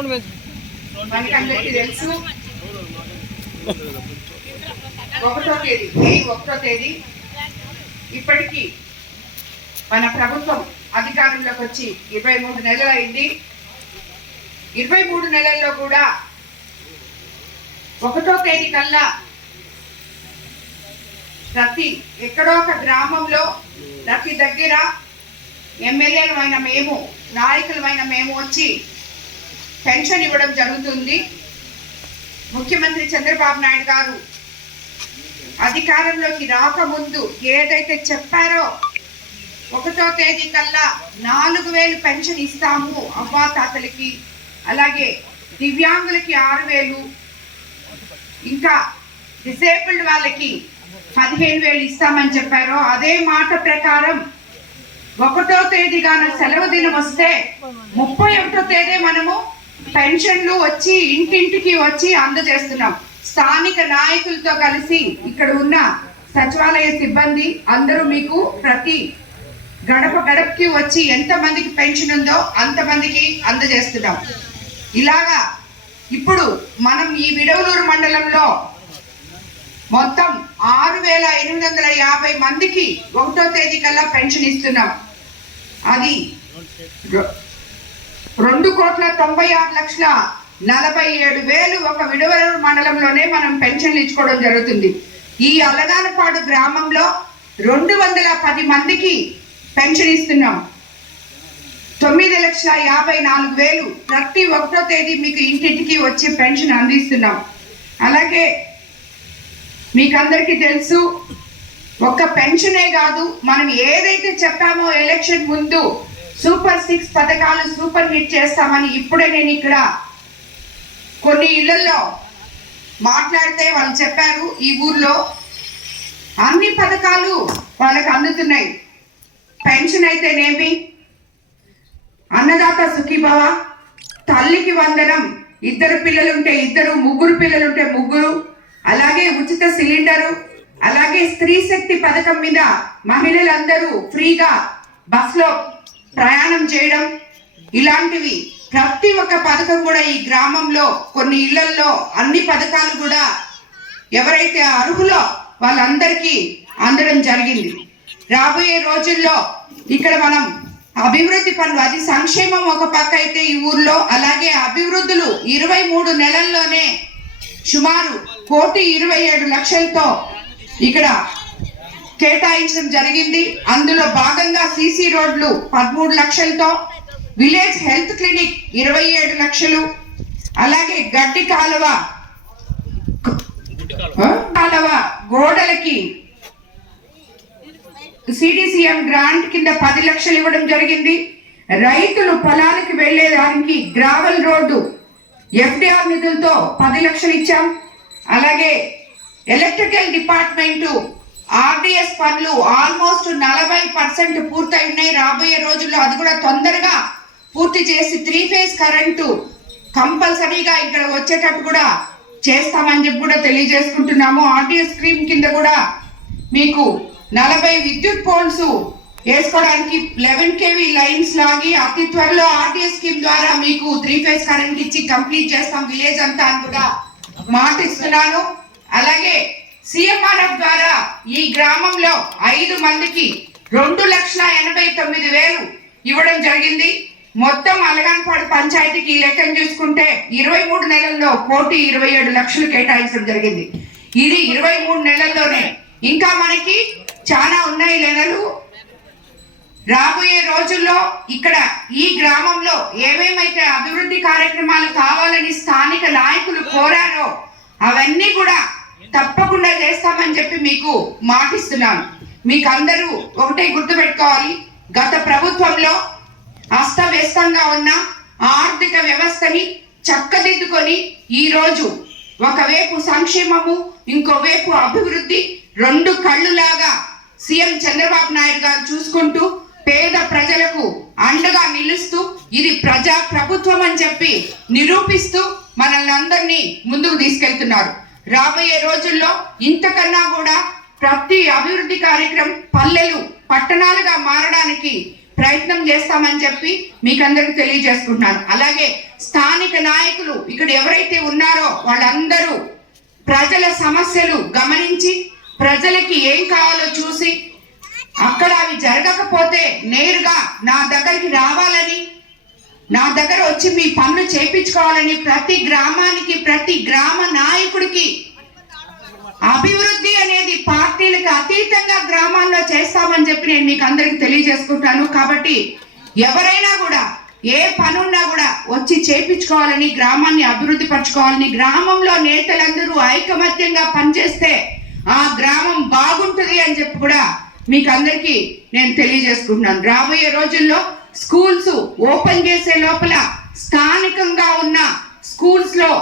మనకందరికీ తెలుసు 1వ తేదీ మే 1వ తేదీ ఇప్పటికీ మన ప్రభుత్వం అధికారంలోకి వచ్చి 23 నెలలు అయింది. 23 నెలల్లో కూడా 1వ తేదీ కల్లా ప్రతి ఎక్కడో ఒక గ్రామంలో ప్రతి దగ్గర ఎమ్మెల్యేలమైన మేము, నాయకులమైన మేము వచ్చి పెన్షన్ ఇవ్వడం జరుగుతుంది. ముఖ్యమంత్రి చంద్రబాబు నాయుడు గారు అధికారంలోకి రాకముందు ఏదైతే చెప్పారో 1వ తేదీ కల్లా 4000 పెన్షన్ ఇస్తాము అవ్వాతాతలకి, అలాగే దివ్యాంగులకి 6000, ఇంకా డిసేబుల్డ్ వాళ్ళకి 15000 ఇస్తామని చెప్పారో అదే మాట ప్రకారం 1వ తేదీ గాన సెలవు దినం వస్తే 31వ తేదీ మనము పెన్షన్లు వచ్చి ఇంటింటికి వచ్చి అందజేస్తున్నాం. స్థానిక నాయకులతో కలిసి ఇక్కడ ఉన్న సచివాలయ సిబ్బంది అందరూ మీకు ప్రతి గడప గడపకి వచ్చి ఎంతమందికి పెన్షన్ ఉందో అంతమందికి అందజేస్తున్నాం. ఇలాగా ఇప్పుడు మనం ఈ విడవలూరు మండలంలో మొత్తం 6850 మందికి 1వ తేదీ కల్లా పెన్షన్ ఇస్తున్నాం. అది 2,96,47,000 ఒక విడవలూరు మండలంలోనే మనం పెన్షన్లు ఇచ్చుకోవడం జరుగుతుంది. ఈ అలగానపాడు గ్రామంలో 210 మందికి పెన్షన్ ఇస్తున్నాం. 9,54,000 ప్రతి 1వ తేదీ మీకు ఇంటింటికి వచ్చి పెన్షన్ అందిస్తున్నాం. అలాగే మీకందరికీ తెలుసు, ఒక్క పెన్షనే కాదు, మనం ఏదైతే చెప్పామో ఎలక్షన్ ముందు సూపర్ 6 పథకాలు సూపర్ హిట్ చేస్తామని ఇప్పుడే నేను ఇక్కడ కొన్ని ఇళ్లలో మాట్లాడితే వాళ్ళు చెప్పారు. ఈ ఊర్లో అన్ని పథకాలు వాళ్ళకి అందుతున్నాయి. పెన్షన్ అయితేనేమి, అన్నదాత సుఖీభవ, తల్లికి వందనం, 2 పిల్లలుంటే 2, 3 పిల్లలుంటే 3, అలాగే ఉచిత సిలిండరు, అలాగే స్త్రీ శక్తి పథకం మీద మహిళలందరూ ఫ్రీగా బస్లో ప్రయాణం చేయడం, ఇలాంటివి ప్రతి ఒక్క పథకం కూడా ఈ గ్రామంలో కొన్ని ఇళ్లలో అన్ని పథకాలు కూడా ఎవరైతే అర్హులో వాళ్ళందరికీ అందడం జరిగింది. రాబోయే రోజుల్లో ఇక్కడ మనం అభివృద్ధి పనులు, అది సంక్షేమం ఒక పక్క అయితే ఈ ఊర్లో, అలాగే అభివృద్ధులు 23 నెలల్లోనే సుమారు 1,27,00,000తో ఇక్కడ కేటాయించడం జరిగింది. అందులో భాగంగా సీసీ రోడ్లు 13 లక్షలతో, విలేజ్ హెల్త్ క్లినిక్ 27 లక్షలు, అలాగే గడ్డి కాలువ గోడలకి సిడిసిఎం గ్రాంట్ కింద 10 లక్షలు ఇవ్వడం జరిగింది. రైతులు పొలానికి వెళ్లేదానికి గ్రావెల్ రోడ్డు ఎఫ్డిఆర్ నిధులతో 10 లక్షలు ఇచ్చాం. అలాగే ఎలక్ట్రికల్ డిపార్ట్మెంటు ఆర్డిఎస్ పనులు ఆల్మోస్ట్ 40% పూర్తయి ఉన్నాయి. రాబోయే రోజుల్లో అది కూడా తొందరగా పూర్తి చేసి 3 ఫేజ్ కరెంటు కంపల్సరీగా ఇక్కడ వచ్చేటట్టు కూడా చేస్తామని చెప్పి కూడా తెలియజేసుకుంటున్నాము. ఆర్డిఎస్ స్కీమ్ కింద కూడా మీకు 40 విద్యుత్ పోల్స్ వేసుకోవడానికి 11 kV లైన్స్ లాగి అతి త్వరలో ఆర్డిఎస్ స్కీమ్ ద్వారా మీకు 3 ఫేజ్ కరెంట్ ఇచ్చి కంప్లీట్ చేస్తాం విలేజ్ అంతా అని కూడా మాటిస్తున్నాను. అలాగే సిఎంఆర్ఎఫ్ ద్వారా ఈ గ్రామంలో 5 మందికి 2,89,000 ఇవ్వడం జరిగింది. మొత్తం అలగానపాడు పంచాయతీకి లెక్కను చూసుకుంటే 23 నెలల్లో 1,27,00,000 కేటాయించడం జరిగింది. ఇది 23 నెలల్లోనే. ఇంకా మనకి చాలా ఉన్నాయి నెలలు. రాబోయే రోజుల్లో ఇక్కడ ఈ గ్రామంలో ఏమేమైతే అభివృద్ధి కార్యక్రమాలు కావాలని స్థానిక నాయకులు కోరారో అవన్నీ కూడా తప్పకుండా చేస్తామని చెప్పి మీకు మాటిస్తున్నాను. మీకు అందరూ ఒకటే గుర్తుపెట్టుకోవాలి, గత ప్రభుత్వంలో అస్తవ్యస్తంగా ఉన్న ఆర్థిక వ్యవస్థని చక్కదిద్దుకొని ఈరోజు ఒకవైపు సంక్షేమము, ఇంకోవైపు అభివృద్ధి, 2 కళ్ళులాగా సీఎం చంద్రబాబు నాయుడు గారు చూసుకుంటూ పేద ప్రజలకు అండగా నిలుస్తూ ఇది ప్రజా ప్రభుత్వం అని చెప్పి నిరూపిస్తూ మనల్ని అందరినీ ముందుకు తీసుకెళ్తున్నారు. రాబోయే రోజుల్లో ఇంతకన్నా కూడా ప్రతి అభివృద్ధి కార్యక్రమం పల్లెలు పట్టణాలుగా మారడానికి ప్రయత్నం చేస్తామని చెప్పి మీకు అందరికి తెలియజేసుకుంటున్నాను. అలాగే స్థానిక నాయకులు ఇక్కడ ఎవరైతే ఉన్నారో వాళ్ళందరూ ప్రజల సమస్యలు గమనించి ప్రజలకి ఏం కావాలో చూసి అక్కడ అవి జరగకపోతే నేరుగా నా దగ్గరికి రావాలని, నా దగ్గర వచ్చి మీ పనులు చేయించుకోవాలని ప్రతి గ్రామానికి ప్రతి గ్రామ నాయకుడికి అభివృద్ధి అనేది పార్టీలకు అతీతంగా గ్రామాల్లో చేస్తామని చెప్పి నేను మీకు అందరికి తెలియజేసుకుంటాను. కాబట్టి ఎవరైనా కూడా ఏ పనున్నా కూడా వచ్చి చేయించుకోవాలని, గ్రామాన్ని అభివృద్ధి పరచుకోవాలని, గ్రామంలో నేతలందరూ ఐకమత్యంగా పనిచేస్తే ఆ గ్రామం బాగుంటుంది అని చెప్పి కూడా మీకు అందరికీ నేను తెలియజేసుకుంటున్నాను. రాబోయే రోజుల్లో స్కూల్స్ ఓపెన్ చేసే లోపల స్థానికంగా ఉన్న స్కూల్స్ లో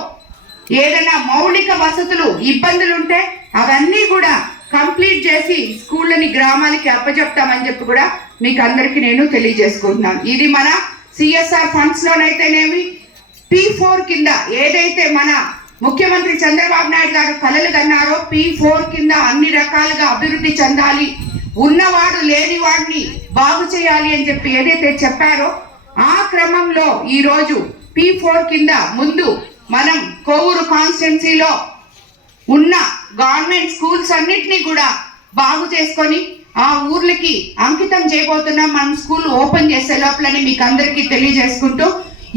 ఏదైనా మౌలిక వసతులు ఇబ్బందులు ఉంటే అవన్నీ కూడా కంప్లీట్ చేసి స్కూళ్ళని గ్రామాలకి అప్పచెప్తామని చెప్పి కూడా మీకు అందరికీ నేను తెలియజేసుకుంటున్నాను. ఇది మన సిఎస్ఆర్ ఫండ్స్ లోనైతేనేమి P4 కింద ఏదైతే మన ముఖ్యమంత్రి చంద్రబాబు నాయుడు గారు కలలు కన్నారో P4 కింద అన్ని రకాలుగా అభివృద్ధి చెందాలి, ఉన్నవాడు లేని వాడిని బాగు చేయాలి అని చెప్పి ఏదైతే చెప్పారో ఆ క్రమంలో ఈ రోజు P4 కింద ముందు మనం కోవూరు కాన్స్టిట్యున్సీలో ఉన్న గవర్నమెంట్ స్కూల్స్ అన్నిటినీ కూడా బాగు చేసుకొని ఆ ఊర్లకి అంకితం చేయబోతున్నాం. మనం స్కూల్ ఓపెన్ చేసే లోపలని మీకు అందరికీ తెలియజేసుకుంటూ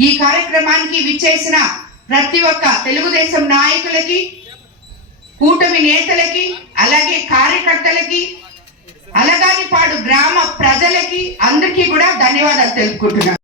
ఈ కార్యక్రమానికి విచ్చేసిన ప్రతి ఒక్క తెలుగుదేశం నాయకులకి, కూటమి నేతలకి, అలాగే కార్యకర్తలకి, అలగానిపాడు గ్రామ ప్రజలకి అందరికీ కూడా ధన్యవాదాలు తెలుపుకుంటున్నాను.